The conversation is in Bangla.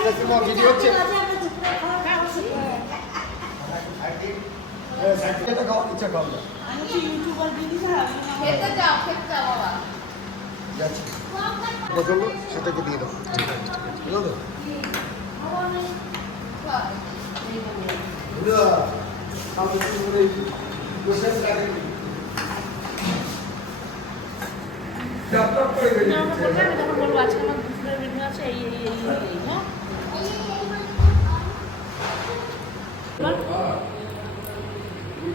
কি হচ্ছে এটা খাও ইচ্ছা খাও না খেতে যাও খেতে যাও বাবা যাচ্ছি বদল সেটাকে দিয়ে দাও বুঝলো তো টপ করে না, আমরা বলব, আজকে আমার menu আছে, এই, এই, এই,